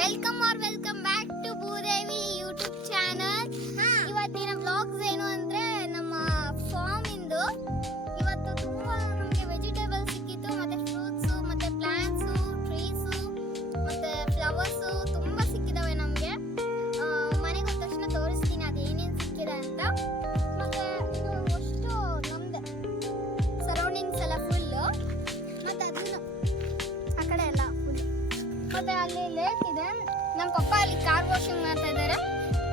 Welcome back to Bhudevi YouTube channel. ಇವತ್ತಿನ vlogs ಏನು ಅಂದ್ರೆ ನಮ್ಮ ಫಾರ್ಮ್ ಇಂದು ಇವತ್ತು ತುಂಬಾ ನಮಗೆ ವೆಜಿಟೇಬಲ್ ಸಿಕ್ಕಿತ್ತು, ಮತ್ತೆ ಫ್ರೂಟ್ಸ್, ಮತ್ತೆ ಪ್ಲಾಂಟ್ಸ್, ಟ್ರೀಸ್, ಮತ್ತೆ ಫ್ಲವರ್ಸ್ ತುಂಬಾ ಸಿಕ್ಕಿದಾವೆ ನಮಗೆ. ಮನೆಗೆ ಹೋದ ತಕ್ಷಣ ತೋರಿಸ್ತೀನಿ ಅದೇನೇನು ಸಿಕ್ಕಿದೆ ಅಂತ. ಮತ್ತೆ ಇದು ಅಷ್ಟು ನಮ್ದೆ ಸರೌಂಡಿಂಗ್ಸ್ ಎಲ್ಲ ಫುಲ್, ಮತ್ತೆ ಅದನ್ನು ಆ ಕಡೆ ಎಲ್ಲ ಫುಲ್. ಮತ್ತೆ ಅಲ್ಲಿ ಲೇಕ್ ಇದೆ. ನಮ್ಮ ಪಪ್ಪ ಅಲ್ಲಿ ಕಾರ್ ವಾಷಿಂಗ್ ಮಾಡ್ತಾ ಇದ್ದಾರೆ.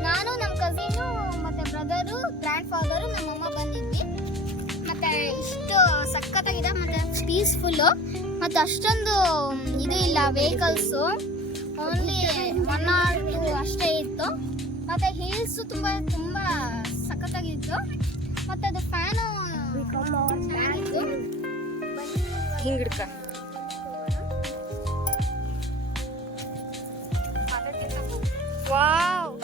ನಾನು, ನಮ್ಮ ಕಸಿನು, ಮತ್ತೆ ಬ್ರದರು, ಗ್ರ್ಯಾಂಡ್ ಫಾದರು, ನಮ್ಮಮ್ಮ ಬಂದಿದ್ವಿ. ಮತ್ತೆ ಇಷ್ಟು ಸಖತ್ತಾಗಿದೆ, ಮತ್ತೆ ಪೀಸ್ಫುಲ್ಲು, ಮತ್ತೆ ಅಷ್ಟೊಂದು ಇದು ಇಲ್ಲ ವೆಹಿಕಲ್ಸು, ಓನ್ಲಿ 1 or 2 ಅಷ್ಟೇ ಇತ್ತು. ಮತ್ತೆ ಹಿಲ್ಸು ತುಂಬ ಸಖತ್ತಾಗಿತ್ತು. ಮತ್ತೆ ಅದು ಫ್ಯಾನು ಚೆನ್ನಾಗಿತ್ತು. ಹಿಂಗಿಡ್ಕ wow,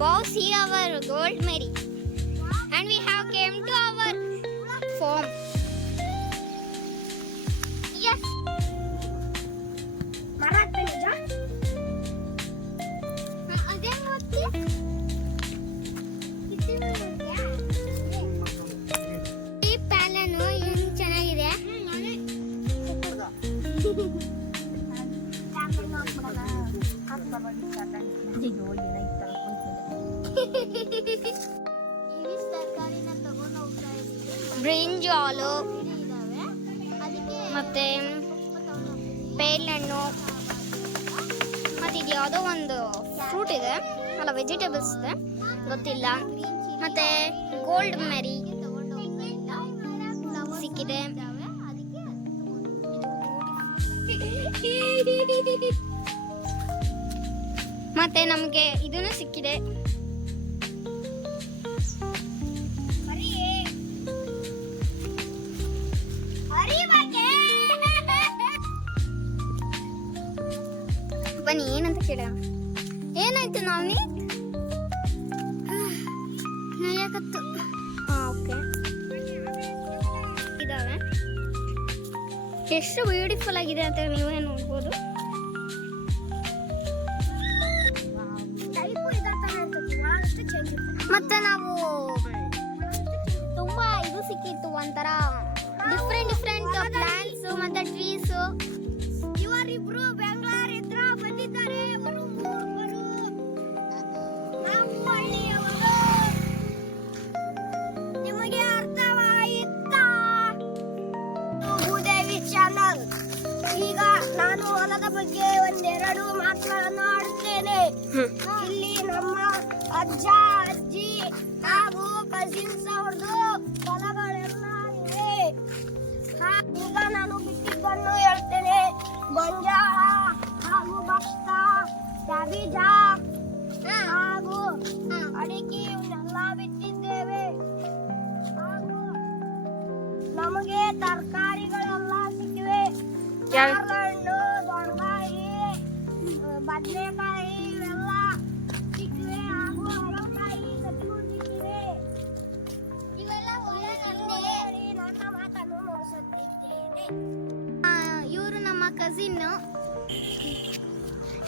wow, see our gold Mary, and we have came to our farm. Yes, ಅದೇ ಮತ್ತೆ ಈ ಪ್ಯಾಲನು ಏನು ಚೆನ್ನಾಗಿದೆ. ಬ್ರಿಂಜಾಲು, ಮತ್ತೆ ಪೇರ್ಲೆಹಣ್ಣು, ಮತ್ತೆ ಇದು ಯಾವುದೋ ಒಂದು ಫ್ರೂಟ್ ಇದೆ ಅಲ್ಲ, ವೆಜಿಟೇಬಲ್ಸ್ ಇದೆ, ಗೊತ್ತಿಲ್ಲ. ಮತ್ತೆ ಗೋಲ್ಡ್ ಮೆರಿ ಸಿಕ್ಕಿದೆ. ಮತ್ತೆ ನಮಗೆ ಇದನ್ನು ಸಿಕ್ಕಿದೆ. ಬನ್ನಿ, ಏನಂತ ಕೇಳ. ಏನಾಯ್ತು ನಾವ್ನಿ ನಯಕತ್ತು. ಓಕೆ, ಇದಾವೆ. ಎಷ್ಟು ಬ್ಯೂಟಿಫುಲ್ ಆಗಿದೆ ಅಂತ ನೀವೇ ನೋಡ್ಬೋದು. ಮತ್ತೆ ನಾವು ತುಂಬಾ ಇದು ಸಿಕ್ಕಿತ್ತು, ಒಂಥರ ಡಿಫ್ರೆಂಟ್ ಪ್ಲಾಂಟ್ಸ್ ಮತ್ತೆ ಟ್ರೀಸ್. ಇವರಿಬ್ರು ಬೆಂಗಳೂರು ಹತ್ರ ಬಂದಿದ್ದಾರೆ. ನಿಮಗೆ ಅರ್ಥವಾಯಿತಾ ಭೂದೇವಿ ಚಾನಲ್? ಈಗ ನಾನು ಹೊಲದ ಬಗ್ಗೆ ಒಂದೆರಡು ಮಾತುಗಳನ್ನು ಆಡುತ್ತೇನೆ. ಇಲ್ಲಿ ನಮ್ಮ ಅಜ್ಜ ಅಜ್ಜಿ ಹಾಗೂ ಕಸಿನ್ಸ್ ಅವ್ರದ್ದು ಹೊಲಗಳೆಲ್ಲ ಇವೆ. ಈಗ ನಾನು ಬಿಟ್ಟಿದ್ದನ್ನು ಹೇಳ್ತೇನೆ. ಗೊಂಜಾಳ ಹಾಗೂ ಭತ್ತ, ಬೀಜ ಹಾಗೂ ಅಡಿಕೆ ಇವನ್ನೆಲ್ಲ ಬಿಟ್ಟಿದ್ದೇವೆ. ಹಾಗೂ ನಮಗೆ ತರಕಾರಿಗಳೆಲ್ಲ ಸಿಕ್ಕಿವೆ. ಹಣ್ಣು, ದೊಣ್ಣೆಕಾಯಿ, ಬದನೆಕಾಯಿ ಇವೆಲ್ಲ ಸಿಕ್ಕಿವೆ. ಹಾಗೂ ಹಲಕಾಯಿ ಕಟ್ಟಿಕೊಂಡಿವೆ. ಇವೆಲ್ಲ ನನ್ನ ಮಾತನ್ನು ಮುಗಿಸುತ್ತಿದ್ದೇನೆ. ಇವರು ನಮ್ಮ ಕಸಿನ್,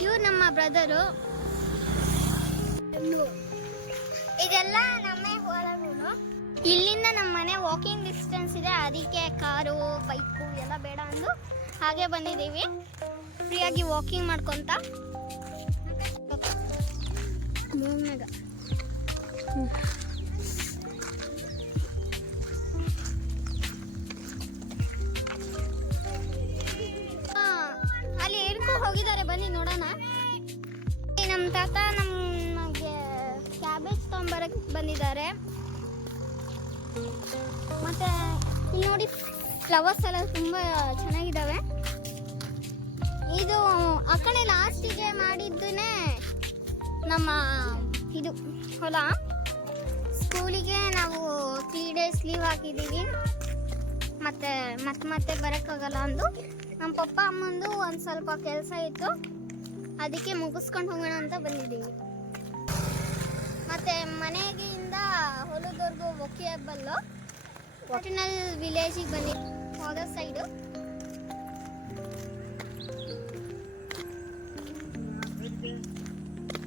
ಇವ್ರು ನಮ್ಮ ಬ್ರದರು. ಇದೆಲ್ಲ ನಮ್ಮ ಹೊಲಗಳು. ಇಲ್ಲಿಂದ ನಮ್ಮ ಮನೆ ವಾಕಿಂಗ್ ಡಿಸ್ಟೆನ್ಸ್ ಇದೆ, ಅದಕ್ಕೆ ಕಾರು ಬೈಕು ಎಲ್ಲ ಬೇಡ ಅಂದು ಹಾಗೆ ಬಂದಿದ್ದೀವಿ, ಫ್ರೀಯಾಗಿ ವಾಕಿಂಗ್ ಮಾಡ್ಕೊತ. ಅಲ್ಲಿ ಏರ್ಕೊ ಹೋಗಿದ್ದಾರೆ, ಬನ್ನಿ ನೋಡೋಣ. ನಮ್ಮ ತಾತ ನಮಗೆ ಕ್ಯಾಬೇಜ್ ತೊಗೊಂಬರಕ್ಕೆ ಬಂದಿದ್ದಾರೆ. ಮತ್ತೆ ಇಲ್ಲಿ ನೋಡಿ, ಫ್ಲವರ್ಸ್ ಎಲ್ಲ ತುಂಬಾ ಚೆನ್ನಾಗಿದ್ದಾವೆ. ಇದು ಆ ಕಡೆ ಲಾಸ್ಟಿಗೆ ಮಾಡಿದ್ದನ್ನೇ ನಮ್ಮ ಇದು ಹೊಲ. ಸ್ಕೂಲಿಗೆ ನಾವು 3 days ಲೀವ್ ಹಾಕಿದ್ದೀವಿ. ಮತ್ತೆ ಬರೋಕ್ಕಾಗಲ್ಲ ಅಂದು ನಮ್ಮ ಪಪ್ಪ ಅಮ್ಮಂದು ಒಂದು ಸ್ವಲ್ಪ ಕೆಲಸ ಇತ್ತು, ಅದಕ್ಕೆ ಮುಗಿಸ್ಕೊಂಡು ಹೋಗೋಣ ಅಂತ ಬಂದಿದ್ದೀವಿ. ಮತ್ತೆ ಮನೆಗಿಂದ ಹೊಲದವರೆಗೂ ವೊಕೇಬಲ್ಲು ಒಟ್ಟಿನಲ್ ವಿಲೇಜಿಗೆ ಬಂದಿ ಹೋದ ಸೈಡು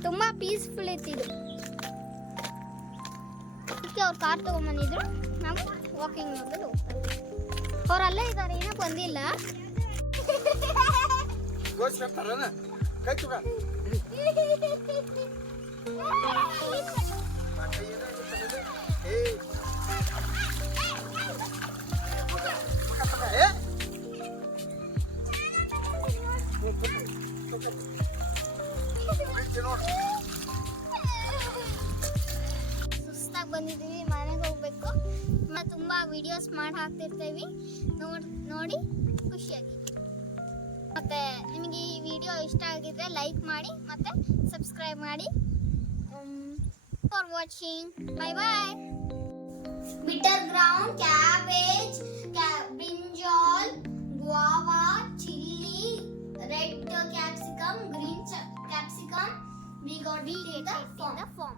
ತುಂಬಾ ಪೀಸ್ಫುಲ್ ಇತ್ತಿದು. ಅದಕ್ಕೆ ಅವ್ರು ಕಾರ್ ತಗೊಂಡ್ಬಂದಿದ್ರು, ನಾವು ವಾಕಿಂಗ್ ಮಾಡ್ಕೊಂಡು ಹೋಗ್ತಾ ಇದ್ವಿ. ಅವ್ರು ಅಲ್ಲೇ ಇದ್ದಾರೆ, ಏನೂ ಬಂದಿಲ್ಲ. ಸುಸ್ತಾಗಿ ಬಂದಿದ್ದೀವಿ, ಮನೆಗೆ ಹೋಗ್ಬೇಕು. ತುಂಬಾ ವಿಡಿಯೋಸ್ ಮಾಡಿ ಹಾಕ್ತಿರ್ತೀವಿ, ನೋಡಿ ಖುಷಿಯಾಗಿ. ಮತ್ತೆ ನಿಮಗೆ ಈ ವಿಡಿಯೋ ಇಷ್ಟ ಆಗಿದ್ರೆ ಲೈಕ್ ಮಾಡಿ ಮತ್ತೆ ಸಬ್ಸ್ಕ್ರೈಬ್ ಮಾಡಿ. For watching, bye bye. Bitter gourd, cabbage, brinjal, guava, chili, red capsicum, green capsicum. We got it in the farm.